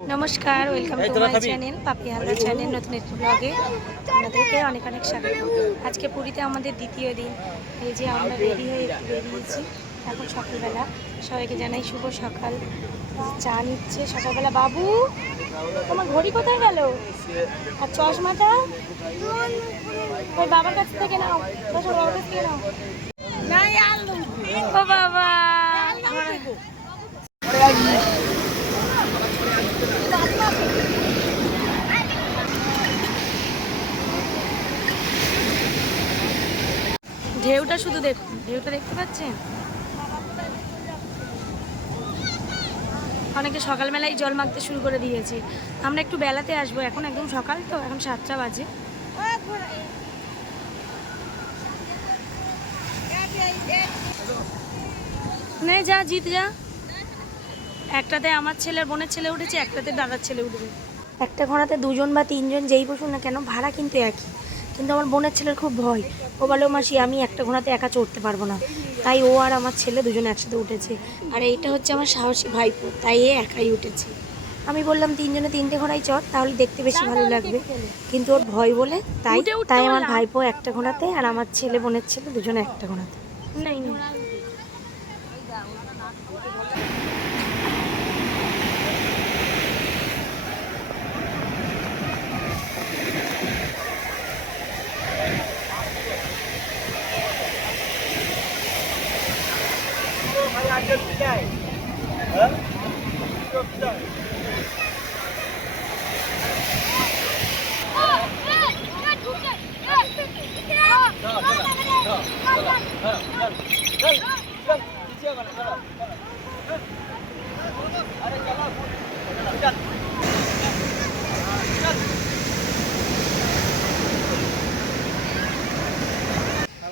নমস্কার welcome to my channel পাপি Haldar channel নতুন একটি ব্লগে আপনাদেরকে অনেক অনেক স্বাগত। আজকে পুরীতে আমাদের দ্বিতীয় দিন। এই যে আমরা রেডি হয়ে বেরিয়েছি এখন সকালবেলা। সবাইকে জানাই শুভ সকাল। চা নিচ্ছে সকালবেলা। বাবু তোমার ঘড়ি কোথায় গেল? আর চশমাটা? ওই বাবার কাছ থেকে নাও। চশমা বাবার কাছ থেকে নাও। ও বাবা। ঢেউটা শুধু দেখুন ঢেউটা দেখতে পাচ্ছেন? অনেকে সকালবেলায় জল মাখতে শুরু করে দিয়েছে। আমরা একটু বেলাতে আসব, এখন একদম সকাল তো, এখন সাতটা বাজে। নে, যা, জিত, যা। একটাতে আমার ছেলের বোনের ছেলে উঠেছে, একটাতে দাদার ছেলে উঠবে। একটা ঘোড়াতে দুজন বা তিনজন যেই বসুন না কেন, ভাড়া কিন্তু একই। কিন্তু আমার বোনের ছেলের খুব ভয়। ও বলে "ও মাসি আমি একটা ঘোড়াতে একা চড়তে পারব না। তাই ও আর আমার ছেলে দুজন একসাথে উঠেছে। আর এইটা হচ্ছে আমার সাহসী ভাইপো তাই এ একাই উঠেছে। আমি বললাম তিনজনে তিনটে ঘোড়াই চড় তাহলে দেখতে বেশি ভালো লাগবে। কিন্তু ওর ভয় বলে তাই তাই আমার ভাইপো একটা ঘোড়াতে আর আমার ছেলে বোনের ছেলে দুজনে একটা ঘোড়াতে নাই না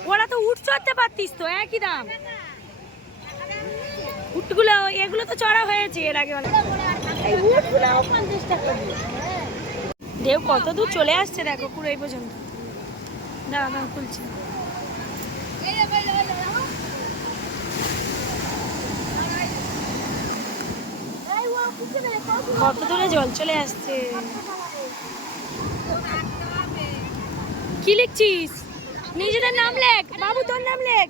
ওরা তো উঠ চড়তে পারতিস তো একই দাম। উটগুলো এগুলো তো চড়া হয়েছে এর আগে। ঢেউ কত দূর চলে আসছে দেখো, পুরো এই পর্যন্ত। দাঁড়া দাঁড়া খুলছি। কত দূরে জল চলে আসছে? কি লিখছিস? নিজেদের নাম লেখ। বাবু, তোর নাম লেখ।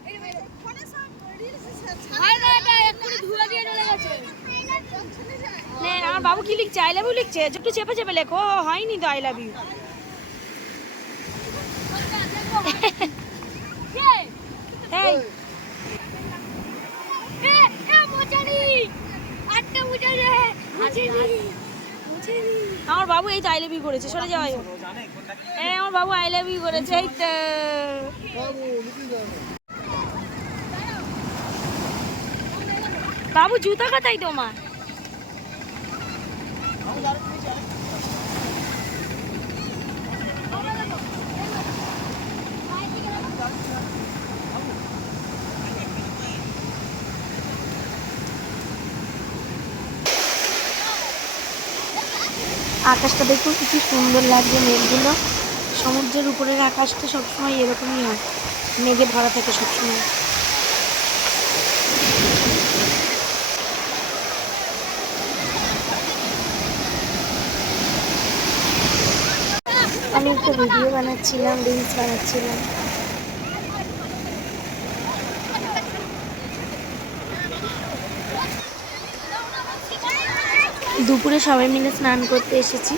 আমার বাবু কি লিখছে? আই লাভ ইউ লিখছে? একটু চেপে চেপে লেখো। হয়নি তো আই লাভ ইউ এই। আমার বাবু এই তো আই লাভ ইউ করেছে সরে যাওয়া হ্যাঁ আমার বাবু আই লাভ ইউ করেছে এই তো। বাবু, জুতা কোথায় তোমার? আকাশটা দেখুন, কি সুন্দর লাগছে মেঘগুলো। সমুদ্রের উপরের আকাশটা সবসময় এরকমই হয়। মেঘে ভরা থাকে সবসময়। একটু ভিডিও বানাচ্ছিলাম রিলস বানাচ্ছিলাম। দুপুরে সবাই মিলে স্নান করতে এসেছি।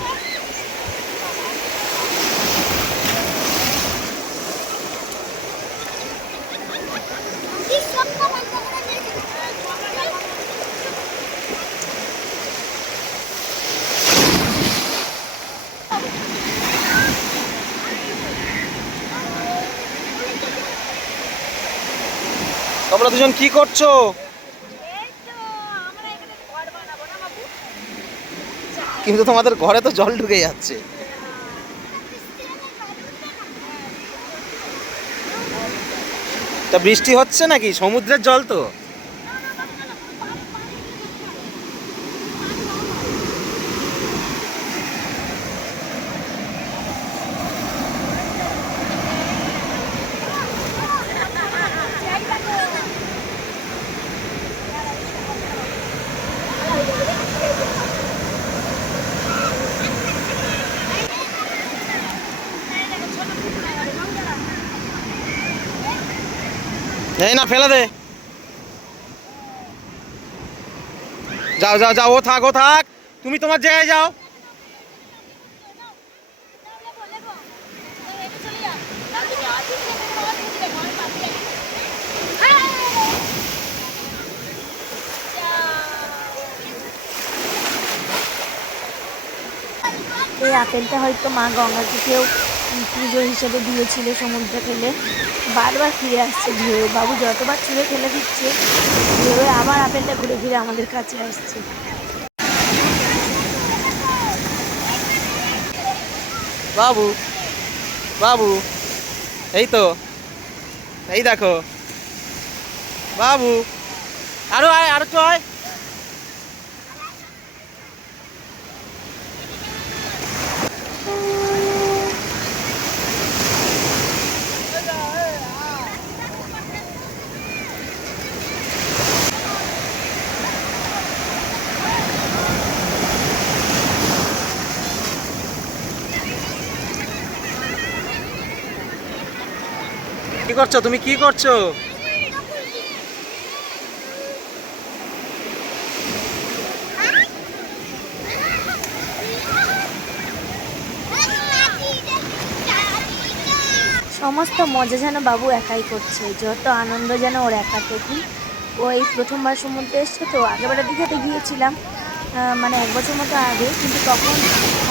তোমরা দুজন কি করছ? কিন্তু তোমাদের ঘরে তো জল ঢুকে যাচ্ছে। তা বৃষ্টি হচ্ছে নাকি? সমুদ্রের জল তো? এই না, ফেলে দে। যাও যাও যাও, ও থাক ও থাক। তুমি তোমার জায়গায় যাও। এই আপেলটা হয়তো মা গঙ্গাকে কেউ পুজো হিসেবে দিয়েছিল সমুদ্রে ফেলে। বারবার ফিরে আসছে ঢেউ বাবু যতবার ছুঁড়ে ফেলে দিচ্ছে ঢেউ আবার আপেলটা ঘুরে ফিরে আমাদের কাছে আসছে। বাবু বাবু, এই তো, এই দেখো। বাবু, আরও আয় আরও আয়। কি করছ? তুমি কি করছ? সমস্ত মজা যেন বাবু একাই করছে, যত আনন্দ যেন ওর একা থেকে ও এই প্রথমবার সমুদ্রে এসছে তো আগেবারে দীঘাতে গিয়েছিলাম মানে এক বছর মতো আগে, কিন্তু তখন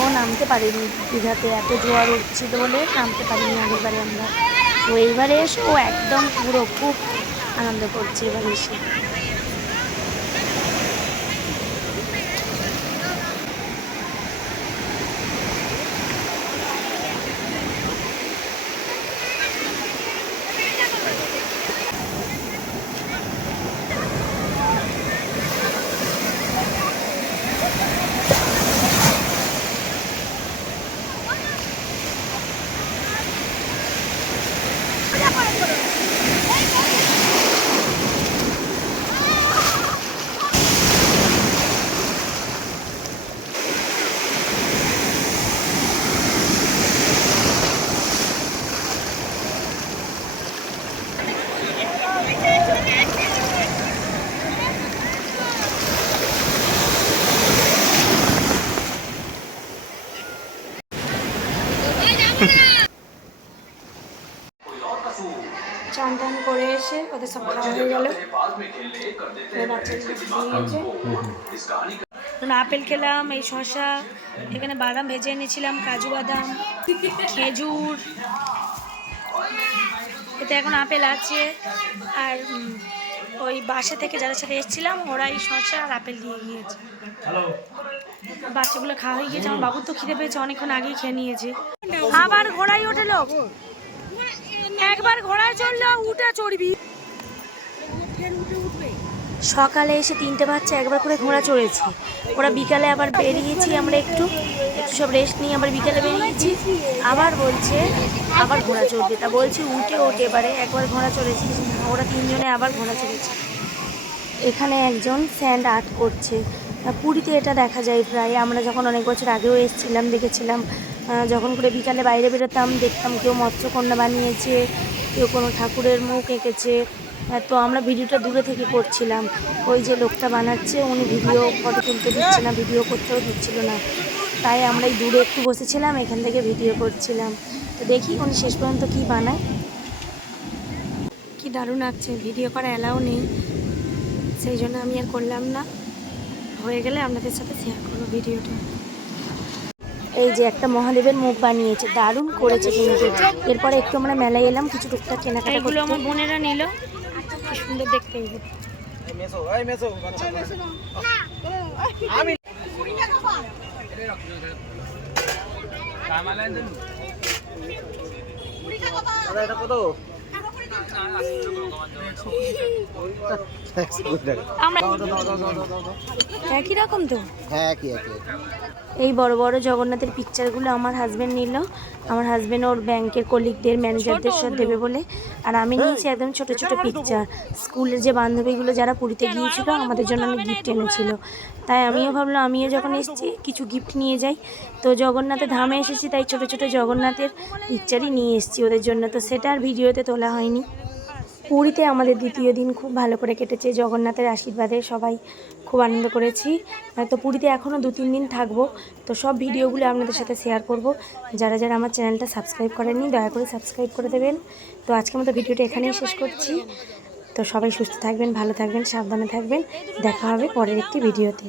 ও নামতে পারিনি দীঘাতে, এত জোয়ার উঠছিল বলে নামতে পারিনি আগেরবারে আমরা। এইবারে এসে ও একদম পুরো খুব আনন্দ করছে এবার এসে। চান টান করে এসে ওদের সব খাওয়া হয়ে গেল। আপেল খেলাম, এই শসা, এখানে বাদাম ভেজে এনেছিলাম, কাজু বাদাম, খেজুর। এতে এখন আপেল আছে। আর ওই বাসা থেকে যাদের সাথে এসেছিলাম, ওরা এই শসা আর আপেল দিয়ে গিয়েছে। বাচ্চাগুলো খাওয়া হয়ে গিয়েছে। আমার বাবুর তো খিদে পেয়েছে, অনেকক্ষণ আগেই খেয়ে নিয়েছে। আবার ঘোড়ায় ওঠে লোক। একবার ঘোড়ায় চড়লে উঠে চড়বি। সকালে এসে তিনটে বাচ্চা একবার করে ঘোড়া চড়েছে। ওরা বিকালে আবার বেরিয়েছি আমরা একটু একটু সব রেস্ট নিয়ে আবার বিকালে বেরিয়েছি। আবার বলছে, আবার ঘোড়া চড়বে। তা বলছে উঠে ওঠে এবারে, একবার ঘোড়া চড়েছি। ওরা তিনজনে আবার ঘোড়া চড়েছে। এখানে একজন স্যান্ড আর্ট করছে। পুরীতে এটা দেখা যায় প্রায়। আমরা যখন অনেক বছর আগেও এসেছিলাম, দেখেছিলাম। যখন করে বিকালে বাইরে বেরোতাম, দেখতাম কেউ মৎস্যকন্যা বানিয়েছে, কেউ কোনো ঠাকুরের মুখ এঁকেছে। তো আমরা ভিডিওটা দূরে থেকে করছিলাম। ওই যে লোকটা বানাচ্ছে, উনি ভিডিও, ফটো তুলতে দিচ্ছে না, ভিডিও করতেও দিচ্ছিল না। তাই আমরা এই দূরে একটু বসেছিলাম, এখান থেকে ভিডিও করছিলাম। তো দেখি উনি শেষ পর্যন্ত কী বানায়। কি দারুণ লাগছে, ভিডিও করা অ্যালাউ নেই। সেই জন্য আমি আর করলাম না। হয়ে গেলে আপনাদের সাথে শেয়ার করব ভিডিওটা। এই যে একটা মহাদেবের মুখ বানিয়েছে দারুণ করেছে কিন্তু। এরপরে একটু আমরা মেলায় এলাম কিছু টুকটাক কেনাকাটা এগুলো আমার বোনেরা নিল। কি সুন্দর দেখতে আমি দাদা এটা কত আমরা একই রকম তো? হ্যাঁ কি আছে এই বড় বড় জগন্নাথের পিকচারগুলো আমার হাজবেন্ড নিল। আমার হাজবেন্ড ওর ব্যাংকের কলিগদের ম্যানেজারদের সাথে দেবে বলে। আর আমি নিয়েছি একদম ছোট ছোট পিকচার স্কুলের যে বান্ধবীগুলো যারা পুরীতে গিয়েছিল আমাদের জন্য অনেক গিফট এনেছিল। তাই আমিও ভাবলাম আমিও যখন এসেছি কিছু গিফট নিয়ে যাই। তো জগন্নাথের ধামে এসেছি তাই ছোট ছোট জগন্নাথের পিকচারই নিয়ে এসেছি ওদের জন্য। তো সেটা আর ভিডিওতে তোলা হয়নি। পুরীতে আমাদের দ্বিতীয় দিন খুব ভালো করে কেটেছে। জগন্নাথের আশীর্বাদে সবাই খুব আনন্দ করেছি। তো পুরীতে এখনও দু তিন দিন থাকব। তো সব ভিডিওগুলো আপনাদের সাথে শেয়ার করব। যারা যারা আমার চ্যানেলটা সাবস্ক্রাইব করেননি, দয়া করে সাবস্ক্রাইব করে দেবেন। তো আজকের মতো ভিডিওটা এখানেই শেষ করছি। তো সবাই সুস্থ থাকবেন, ভালো থাকবেন, সাবধানে থাকবেন। দেখা হবে পরের একটি ভিডিওতে।